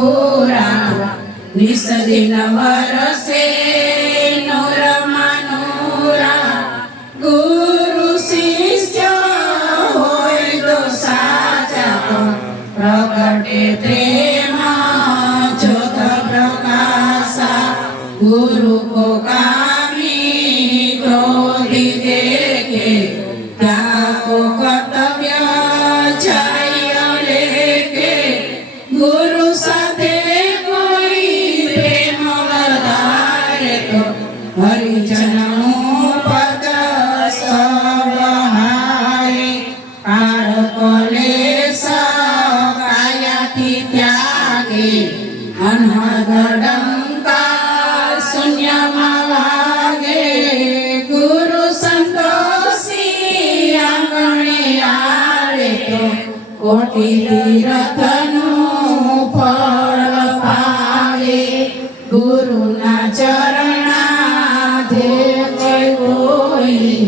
પૂરા નિસદિન વરસે નૂરમાં નૂરા ગુરુ શિષ્ય હોય તો સાચા પ્રગટે પ્રેમ જ્યોત પ્રકાશા ગુરુ કો કામી ક્રોધી દેખે ત્યાં કો કર્તવ્ય જાય લેકે ગુરુ સાથે કોઈ પ્રેમ વધારે તો હરિજનનું પદ સવહાય કાળ કલેશ કાયાથી ત્યાગે અનહદ ડંકા શૂન્યમાં વાગે ગુરુ સંતોષી આંગણે આવે તો કોટી તીર્થનું ફળ પાવે ગુરુના ચરણાધે કોઈ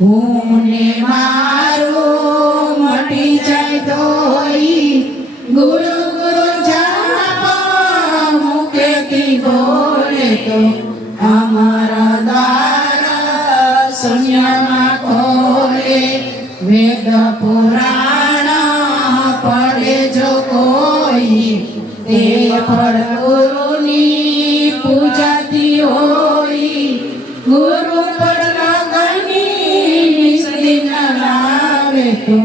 હું ને મારું મટી જાય તોય ગુરુ ગુરુ જાપ મુખેથી બોલે તો અમર દ્વાર શૂન્યમાં ખોલે વેદ પુરાણ પડે જો કોઈ તે ફળ ગુરુની પૂજાતી હોય ગુરુ પર લગની નિસ્દિન લાવે તો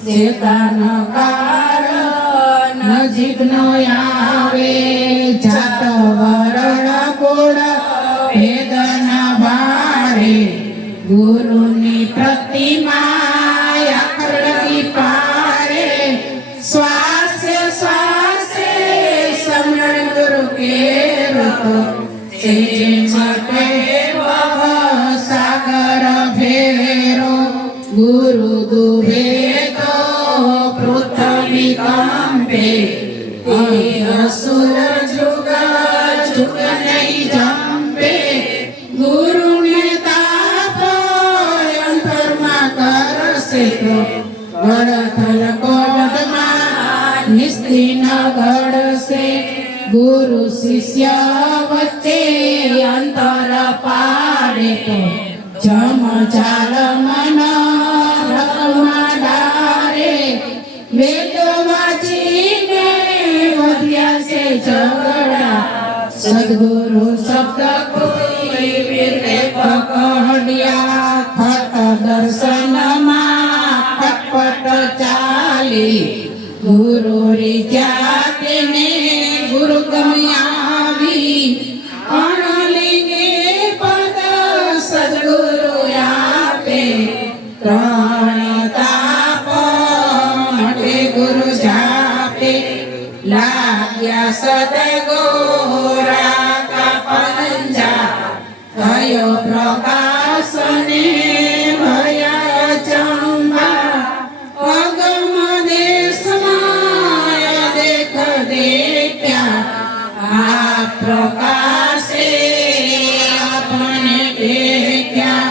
શેતાન કાળ નજીક ન આવે જાત વરણ કોડ ભેદ ના ભારે ગુરુની પ્રતિમા આખડકી પારે શ્વાસે શ્વાસે સમરણ ગુરુ કેરો તે માટે સાગર ભેરો ગુરુ દુભે તો પૃથ્વી કંપે અસુર જુગ જુગ નહીં જંપે ગુરુને તાપ અંતરમાં કરશે તો ગળથલ કોટમાં નિસ્દિન ઘડશે ગુરુ શિષ્ય વચ્ચે અંતર પાડે તો જમ ચાલ મન રકમાં ડારે વેદ વાંચીને વધ્યા છે ઝઘડા સદગુરુ શબ્દ કોઈ વીરે પકડ્યા ખત દર્શનમાં ખટપટ ચાલી ગુરુ રીજા તેને ગુરુ ગમ્યાવી અણલિંગે પદ સદગુરુ આપે ત્રણ તાપ માટે ગુરુ જાપે લાગ્યા સદગોરા કા પંજા થયો પ્રકાશ ને ભયા ચંબા અગમ દેશમાં દેખ દેખ્યા આ પ્રકાશે આપણે દેખ્યા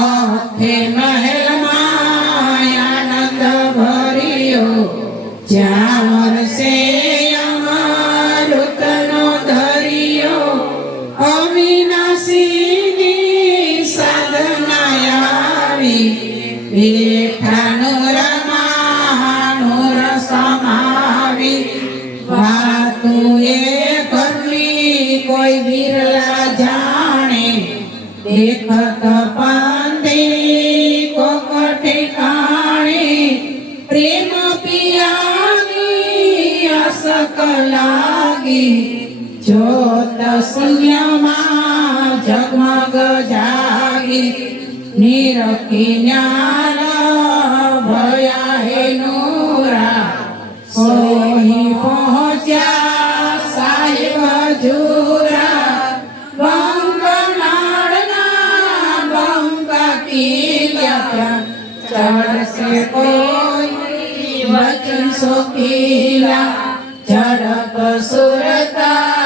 અખે મહેલમાં આનંદ ભર્યો જ્યાં વરસે અમૃતનો ધર્યો અવિનાશીની સાધના આવી બેઠા નૂર સમાવી વાતું એ કરવી કોઈ વિરલા જાણે દેખત પાંધી કોક ઠેકાણે પ્રેમ પિયાની અસક લાગી જ્યોત શૂન્યમાં જગમગ જાગી નિરખી જ્ઞાન ભયા હે નૂરા સોહી પહોંચ્યા સાહેબ જુરા બંગનાળના બંકા કિલ્યા ચડશે કોઈ વચન સોખીલા ઝડપ સુરતા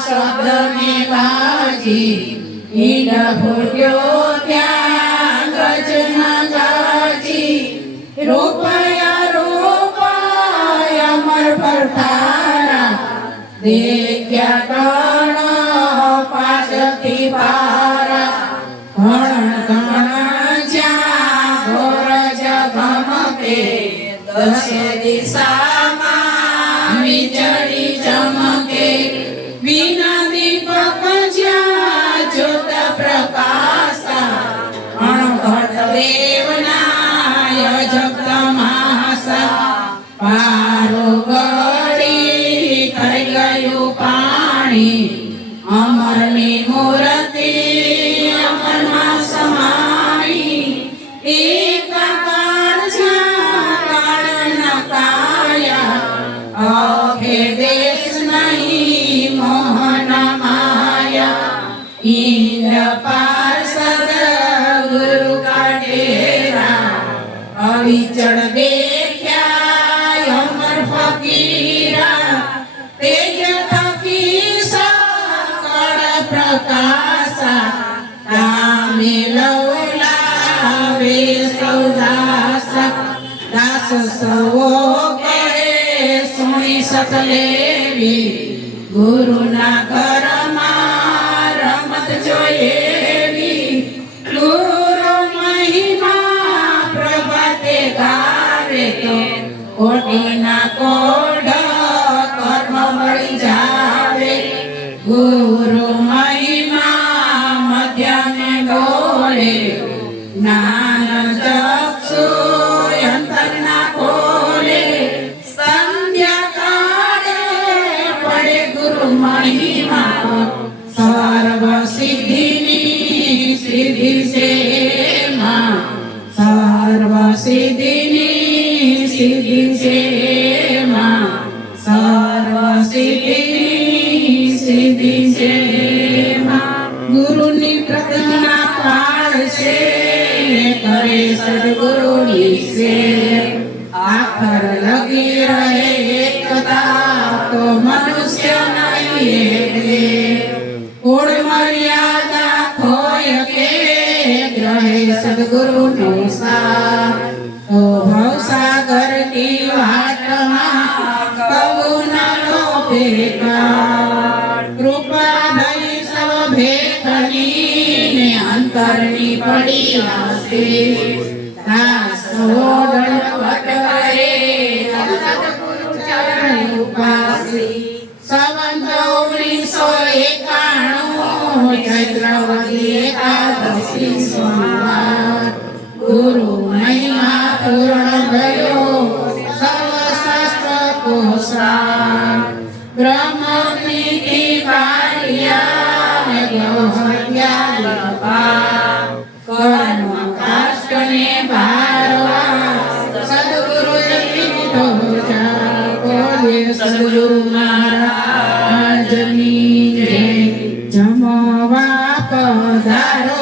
શબ્દ में बाजी ઈંડ ફૂટ્યો ત્યાં ગજના ગાજી રોપાયા રોપાયા અમર પર તારા દેખ્યા ગણ પાછથી પારા ઘણ ઘણ જ્યાં ગોરજ ગમકે દશે દિશામાં વીજળી ચમકે વિના દીપક જ્યાં જ્યોત પ્રકાશા અણઘટ દેવના જગત માસા પારો ગળી થઈ ગયું પાણી અમરની મૂર્તિ અમરમાં સમાઈ એક કાળ જ્યાં કાળના કાયા અખે દેશ નહીં મોહન માયા ઇન્દ્ર પાર્ષદ ગુરુ કાઢેરા અવિચળ દેખ્યા અમર ફકીરા તેજ થકી સકળ પ્રકાશા રામે લવલાવે સૌ દાસ દાસ સૌ કહે સુણી સકલેવી ગુરુના ઘરમાં રમત જોયેવી ગુરુ મહિમા પ્રભાતે ગાવે તો કોટીના કોઢ કર્મ મળી જાવે ગુરુ મહિમા મધ્યમે બોલે જ્ઞાન ચક્ષુ અંતરના ખોલે સંધ્યા કાળે પડે ગુરુ મહિમા સર્વ સિદ્ધિની સિદ્ધિ છે માં સર્વ સિદ્ધિની સિદ્ધિ છે માં સર્વ સિદ્ધિની સિદ્ધિ છે માં ગુરુની પ્રતિજ્ઞા પાળશે કરે સદગુરુની સે આખર લગી રહે એકતા તો મનુષ્ય નહીં કુળ મર્યાદા ખોય કે ગ્રહે સદગુરુનો સાથ તો ભવસાગરની વાટમાં કબુ ન લોભે કૃપા ભઈ સૌ ભેખની અંતરની પડી આસે દાસ દંડવત કરે સદગુરુ ચરણ ઉપાસી સંવત 1991 ચૈત્રવતી એકાદશી સોમવાર ગુરુ મહિમા પૂર્ણ ગયો સર્વશાસ્ત્ર કોસાર બ્રહ્મનિધિ પાર્યા ગૌહર્યા કર્મ કાષ્ટને ભારવા સદગુરુ સદગુરુ મહારાજની જય જમવા પધારો